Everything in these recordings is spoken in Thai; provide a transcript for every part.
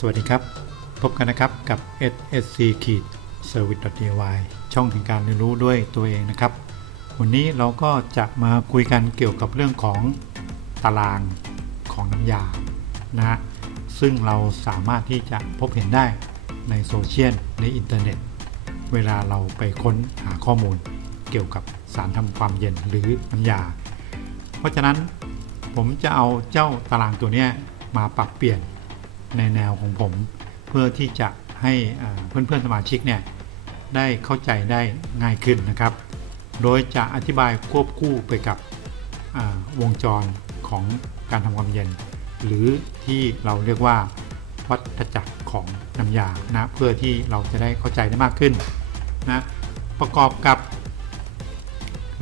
สวัสดีครับ พบกันนะครับกับ SSC ขีด Service DIY ช่องแห่งการเรียนรู้ด้วยตัวเองนะครับ วันนี้เราก็จะมาคุยกันเกี่ยวกับเรื่องของตารางของน้ำยานะ ซึ่งเราสามารถที่จะพบเห็นได้ในโซเชียลในอินเทอร์เน็ต เวลาเราไปค้นหาข้อมูลเกี่ยวกับสารทำความเย็นหรือน้ำยา เพราะฉะนั้นผมจะเอาเจ้าตารางตัวนี้มาปรับเปลี่ยน ในแนวของผม เพื่อที่จะให้เพื่อนๆสมาชิกเนี่ยได้เข้าใจได้ง่ายขึ้นนะครับ โดยจะอธิบายควบคู่ไปกับวงจรของการทำความเย็น หรือที่เราเรียกว่าวัฏจักรของน้ำยานะเพื่อที่เราจะได้เข้าใจได้มากขึ้นนะประกอบกับ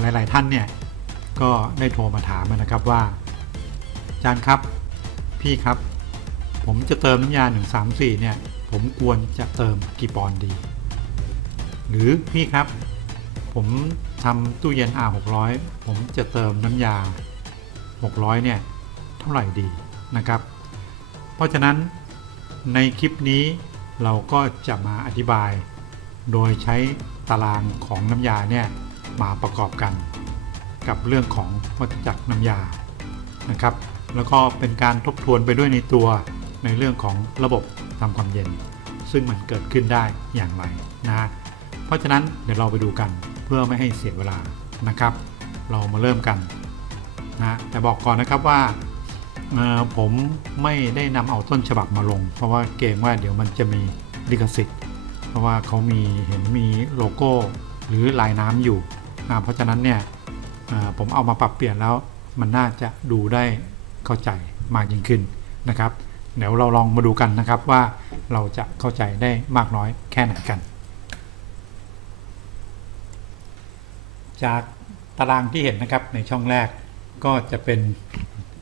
หลาย ๆ ท่านเนี่ยก็ได้โทรมาถามนะครับว่า อาจารย์ครับพี่ครับ ผมจะเติมน้ำยา 134 เนี่ย ผมควรจะเติมกี่ปอนด์ดี หรือพี่ครับ ผมทำตู้เย็น R600 ผมจะเติมน้ำยา 600 เนี่ย เท่าไหร่ดีนะครับ เพราะฉะนั้นในคลิปนี้เราก็จะมาอธิบาย โดยใช้ตารางของน้ำยาเนี่ยมาประกอบกัน กับเรื่องของวัฏจักรน้ำยานะครับ แล้วก็เป็นการทบทวนไปด้วยในตัว ในเรื่องของระบบทำความเย็น ซึ่งมันเกิดขึ้นได้อย่างไรนะเพราะฉะนั้นเดี๋ยวเราไปดูกันเพื่อไม่ให้เสียเวลานะครับ เรามาเริ่มกันนะแต่บอกก่อนนะครับว่าผมไม่ได้นำเอาต้นฉบับมาลง เพราะว่าเกรงว่าเดี๋ยวมันจะมีลิขสิทธิ์ เพราะว่าเขามีเห็นมีโลโก้หรือลายน้ำอยู่นะเพราะฉะนั้นเนี่ยผมเอามาปรับเปลี่ยนแล้วมันน่าจะดูได้เข้าใจมากยิ่งขึ้นนะครับ เดี๋ยวเราลองมาดูกันนะครับว่าเราจะเข้าใจได้มากน้อยแค่ไหนกัน จากตารางที่เห็นนะครับในช่องแรกก็จะเป็น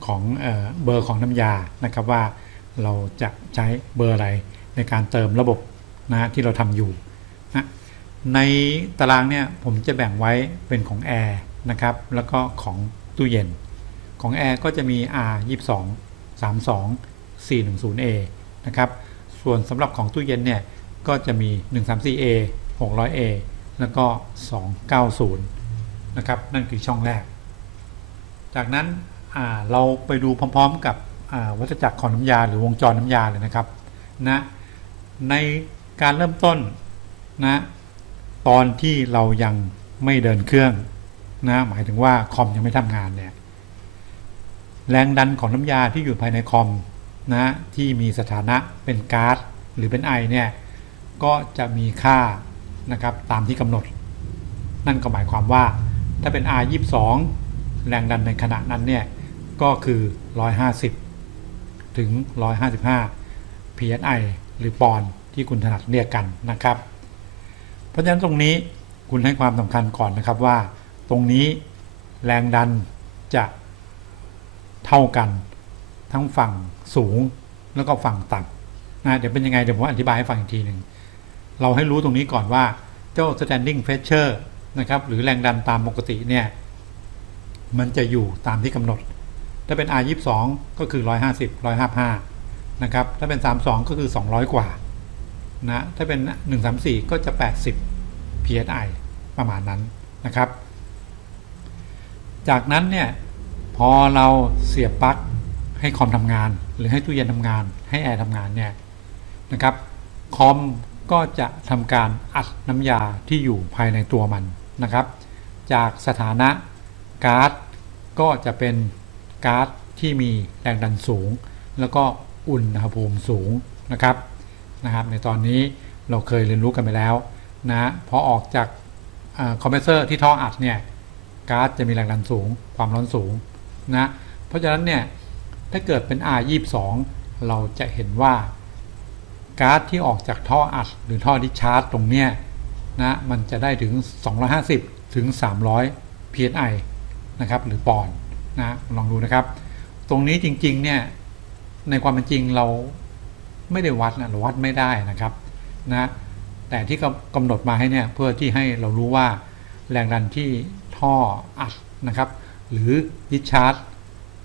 ของเออเบอร์ของน้ำยานะครับว่าเราจะใช้เบอร์อะไรในการเติมระบบนะที่เราทำอยู่นะในตารางเนี่ยผมจะแบ่งไว้เป็นของแอร์นะครับแล้วก็ของตู้เย็น ของแอร์ก็จะมี R 22 32 410A นะครับ ส่วนสำหรับของตู้เย็นเนี่ย ก็จะมี 134A 600A แล้วก็ 290 นะครับ นั่นคือช่องแรก จากนั้นเราไปดูพร้อมๆกับวัฏจักรของน้ำยาหรือวงจรน้ำยาเลยนะครับนะในการเริ่มต้นนะตอนที่เรายังไม่เดินเครื่องนะหมายถึงว่าคอมยังไม่ทำงานเนี่ยแรงดันของน้ำยาที่อยู่ภายในคอม นะที่มีสถานะเป็นก๊าซหรือเป็นไอเนี่ยก็จะมีค่านะครับตามที่กำหนด นั่นก็หมายความว่าถ้าเป็น R22 แรงดันในขณะนั้นเนี่ยก็คือ 150 ถึง 155 psi หรือปอนด์ที่คุณถนัดเรียกกันนะครับ เพราะฉะนั้นตรงนี้คุณให้ความสำคัญก่อนนะครับว่า ตรงนี้แรงดันจะเท่ากัน ทั้งฝั่งสูงแล้วก็ฝั่งต่ำนะเดี๋ยวเป็นยังไง เดี๋ยวผมอธิบายให้ฟังอีกทีหนึ่ง เราให้รู้ตรงนี้ก่อนว่าเจ้า standing pressure นะครับ หรือแรงดันตามปกติเนี่ย มันจะอยู่ตามที่กำหนด ถ้าเป็น R 22ก็คือ 150 155 นะครับ ถ้าเป็น 32 ก็คือ 200 กว่านะถ้าเป็น 134 ก็จะ 80 psi ประมาณนั้นนะครับ จากนั้นเนี่ย พอเราเสียบปลั๊ก ให้คอมทำงาน หรือให้ตู้เย็นทำงาน ให้แอร์ทำงานเนี่ยนะครับคอมก็จะทำการอัดน้ำยาที่อยู่ภายในตัวมันนะครับ จากสถานะก๊าซก็จะเป็นก๊าซที่มีแรงดันสูง แล้วก็อุณหภูมิสูงนะครับนะครับ ในตอนนี้เราเคยเรียนรู้กันไปแล้วนะพอออกจากคอมเพรสเซอร์ที่ท่ออัดเนี่ยก๊าซจะมีแรงดันสูง ความร้อนสูงนะเพราะฉะนั้นเนี่ย ถ้าเกิดเป็น R22 เราจะเห็นว่าก๊าซที่ออกจากท่ออัดหรือท่อดิชาร์จตรงเนี้ยนะมันจะได้ถึง 250 ถึง 300 psi นะครับหรือปอนด์นะลองดูนะครับ ตรงนี้จริงๆเนี่ยในความเป็นจริงเราไม่ได้วัดนะเราวัดไม่ได้นะครับนะแต่ที่กำหนดมาให้เนี่ยเพื่อที่ให้เรารู้ว่าแรงดันที่ท่ออัดนะครับ หรือ discharge pressure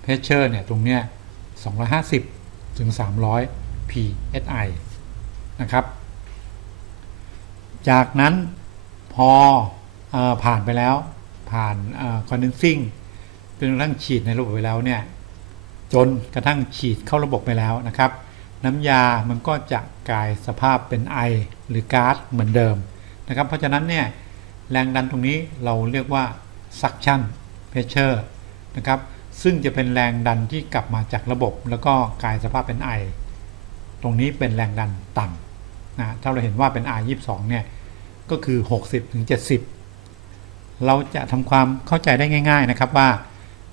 เนี่ย ตรงเนี้ย250 ถึง 300 psi นะครับ จากนั้นพอออผ่านไปแล้วผ่านคอนเดนซิ่งจนกระทั่งฉีดในระบบไปแล้วเนี่ย จนกระทั่งฉีดเข้าระบบไปแล้วนะครับ น้ำยามันก็จะกลายสภาพเป็นไอหรือก๊าซเหมือนเดิมนะครับ เพราะฉะนั้นเนี่ยแรงดันตรงนี้เราเรียกว่า suction pressure นะครับ ซึ่งจะเป็นแรงดันที่กลับมาจากระบบ แล้วก็กลายสภาพเป็นไอ ตรงนี้เป็นแรงดันต่ำนะถ้าเราเห็นว่าเป็น R 22 เนี่ยก็คือ 60ถึง70เราจะทำความเข้าใจได้ง่าย ๆนะครับว่า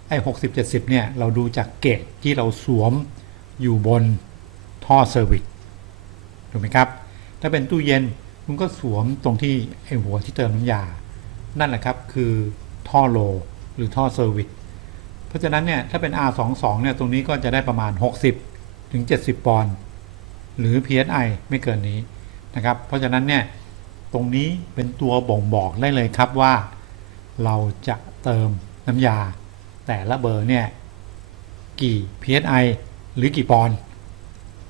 ไอ้60 70เนี่ย เราดูจากเกจที่เราสวมอยู่บนท่อเซอร์วิสถูกไหมครับ ถ้าเป็นตู้เย็นคุณก็สวมตรงที่ไอ้หัวที่เติมน้ำยา นั่นแหละครับคือท่อโล หรือท่อเซอร์วิส ราะฉะนั้นเนี่ยถ้าเป็น R22 เนี่ยตรงนี้ก็จะได้ประมาณ 60 ถึง 70 ปอนด์หรือ PSI ไม่เกินนี้นะครับ เพราะฉะนั้นเนี่ยตรงนี้เป็นตัวบ่งบอกได้เลยครับว่า เราจะเติมน้ำยา แต่ละเบอร์เนี่ยกี่ PSI หรือกี่ปอนด์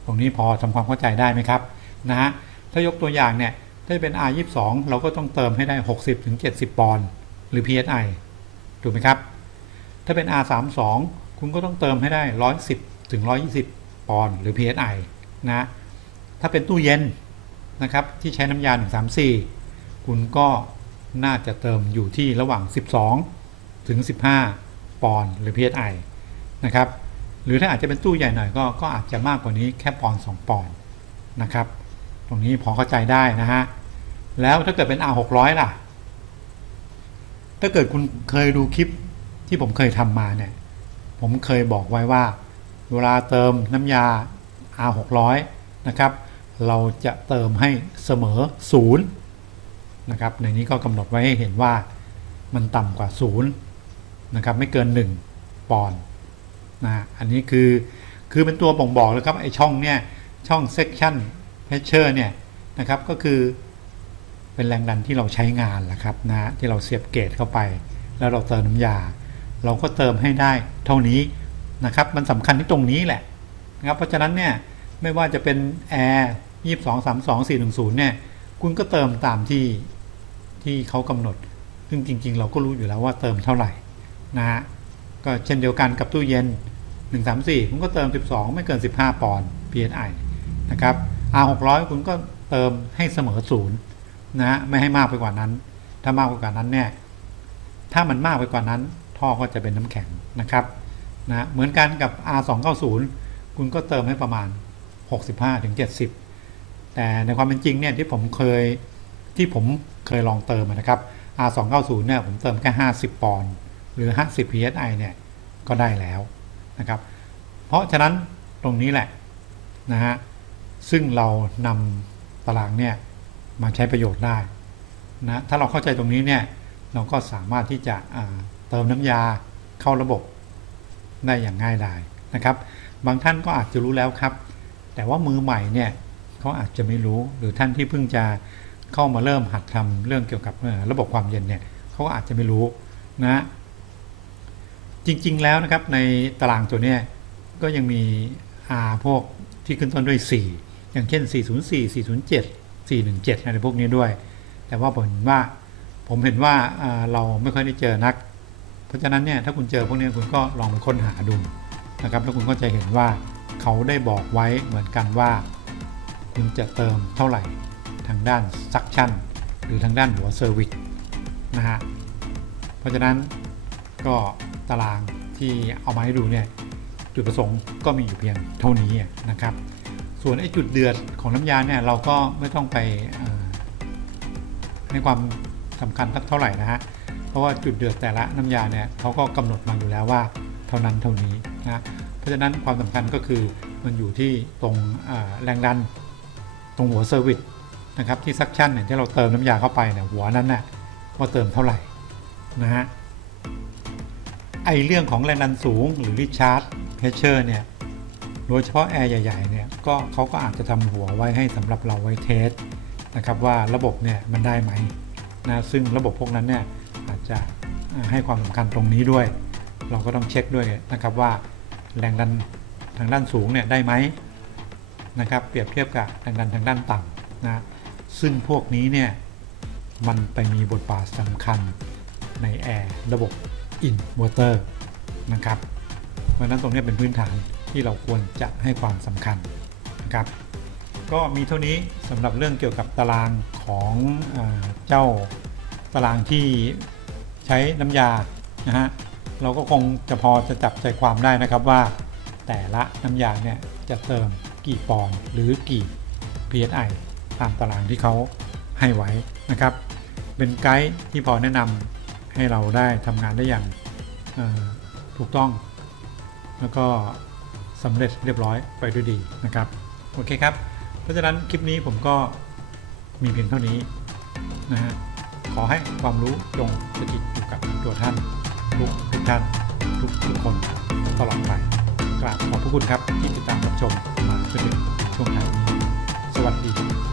ตรงนี้พอทำความเข้าใจได้ไหมครับนะฮะถ้ายกตัวอย่างเนี่ยถ้าเป็น R22 เราก็ต้องเติมให้ได้ 60ถึง70 ปอนด์หรือ PSI ถูกไหมครับ ถ้าเป็น R32 คุณก็ต้องเติมให้ได้ 110 ถึง 120 ปอนด์หรือ PSI นะ ถ้าเป็นตู้เย็นนะครับ ที่ใช้น้ำยา 134 คุณก็น่าจะเติมอยู่ที่ระหว่าง 12 ถึง 15 ปอนด์หรือ PSI นะครับ หรือถ้าอาจจะเป็นตู้ใหญ่หน่อยก็ก็อาจจะมากกว่านี้แค่ปอนด์2ปอนด์นะครับ ตรงนี้พอเข้าใจได้นะฮะ แล้วถ้าเกิดเป็น R600 ล่ะ ถ้าเกิดคุณเคยดูคลิป ที่ผมเคยทำมาเนี่ย ผมเคยบอกไว้ว่า เวลาเติมน้ำยา R600 นะครับ เราจะเติมให้เสมอ 0 นะครับ ในนี้ก็กำหนดไว้ให้เห็นว่ามันต่ำกว่า 0 นะครับ ไม่เกิน 1 ปอนด์นะ อันนี้คือ คือเป็นตัวบ่งบอกแล้วครับ ไอช่องเนี่ย ช่อง section pressure เนี่ยนะครับ ก็คือเป็นแรงดันที่เราใช้งานแหละครับนะที่เราเสียบเกจเข้าไป แล้วเราเติมน้ำยา เราก็เติมให้ได้เท่านี้นะครับ มันสำคัญที่ตรงนี้แหละนะครับ เพราะฉะนั้นเนี่ยไม่ว่าจะเป็น Air 22 32 410เนี่ย คุณก็เติมตามที่ที่เขากำหนด ซึ่งจริง ๆ เราก็รู้อยู่แล้วว่าเติมเท่าไหร่นะฮะ ก็เช่นเดียวกันกับตู้เย็น 134 คุณก็เติม 12 ไม่เกิน 15 ปอนด์ PSI นะครับ R600 คุณก็เติมให้เสมอศูนย์นะฮะ ไม่ให้มากไปกว่านั้น ถ้ามากไปกว่านั้นเนี่ย ถ้ามันมากไปกว่านั้น ท่อก็จะเป็นน้ำแข็งนะครับนะเหมือนกันกับ R290 คุณก็เติมให้ประมาณ 65ถึง70 แต่ในความเป็นจริงเนี่ยที่ผมเคยที่ผมเคยลองเติมนะครับ R290 เนี่ยผมเติมแค่50 ปอนด์หรือ 50 psi เนี่ยก็ได้แล้วนะครับ เพราะฉะนั้นตรงนี้แหละนะฮะซึ่งเรานำตารางเนี่ยมาใช้ประโยชน์ได้นะถ้าเราเข้าใจตรงนี้เนี่ยเราก็สามารถที่จะ เติมน้ำยาเข้าระบบได้อย่างง่ายดายนะครับ บางท่านก็อาจจะรู้แล้วครับ แต่ว่ามือใหม่เนี่ยเขาอาจจะไม่รู้หรือท่านที่เพิ่งจะเข้ามาเริ่มหัดทำเรื่องเกี่ยวกับระบบความเย็นเนี่ยเขาอาจจะไม่รู้นะจริงๆแล้วนะครับในตารางตัวเนี้ยก็ยังมี R พวกที่ขึ้นต้นด้วย 4 อย่างเช่น 404 407 417อะไรพวกนี้ด้วย แต่ว่าผมเห็นว่าผมเห็นว่าเราไม่ค่อยได้เจอนัก เพราะฉะนั้นเนี่ยถ้าคุณเจอพวกนี้คุณก็ลองไปค้นหาดูนะครับแล้วคุณก็จะเห็นว่าเขาได้บอกไว้เหมือนกันว่า คุณจะเติมเท่าไหร่ทางด้านซักชั่นหรือทางด้านหัวเซอร์วิสนะฮะเพราะฉะนั้นก็ตารางที่เอามาให้ดูเนี่ยจุดประสงค์ก็มีอยู่เพียงเท่านี้นะครับ ส่วนไอ้จุดเดือดของน้ำยาเนี่ยเราก็ไม่ต้องไปให้ความสำคัญเท่าไหร่นะฮะ เพราะว่าจุดเดือดแต่ละน้ำยาเนี่ยเขาก็กำหนดมาอยู่แล้วว่า เท่านั้นเท่านี้นะเพราะฉะนั้นความสำคัญก็คือมันอยู่ที่ตรงแรงดันตรงหัวเซอร์วิสนะครับที่ซักชั่นเนี่ยที่เราเติมน้ำยาเข้าไปเนี่ยหัวนั้นน่ะว่าเติมเท่าไหร่นะฮะไอเรื่องของแรงดันสูงหรือรีชาร์จเพชเชอร์เนี่ยโดยเฉพาะแอร์ใหญ่ๆเนี่ยก็เขาก็อาจจะทำหัวไว้ให้สำหรับเราไว้เทสนะครับว่าระบบเนี่ยมันได้ไหมนะซึ่งระบบพวกนั้นเนี่ย จะให้ความสำคัญตรงนี้ด้วย เราก็ต้องเช็คด้วยนะครับว่าแรงดันทางด้านสูงเนี่ยได้ไหมนะครับ เปรียบเทียบกับแรงดันทางด้านต่ำนะซึ่งพวกนี้เนี่ยมันไปมีบทบาทสำคัญในแอร์ระบบอินเวอร์เตอร์นะครับเพราะนั้นตรงนี้เป็นพื้นฐานที่เราควรจะให้ความสำคัญนะครับ ก็มีเท่านี้สำหรับเรื่องเกี่ยวกับตารางของอเจ้าตารางที่ ใช้น้ำยานะฮะเราก็คงจะพอจะจับใจความได้นะครับว่า แต่ละน้ำยาเนี่ยจะเติมกี่ปอนหรือกี่ psi ตามตารางที่เขาให้ไว้นะครับ เป็นไกด์ที่พอแนะนำให้เราได้ทำงานได้อย่างถูกต้อง แล้วก็สำเร็จเรียบร้อยไปด้วยดีนะครับ โอเคครับ เพราะฉะนั้นคลิปนี้ผมก็มีเพียงเท่านี้นะฮะ อให้ความรู้จงสถิตอยู่กับตัวท่านทุกทุกท่านทุกทุกคนตลอดไปกราบขอบพระคุณครับที่ติดตามรับชมมาจนถึงช่วงท้ายนี้สวัสดี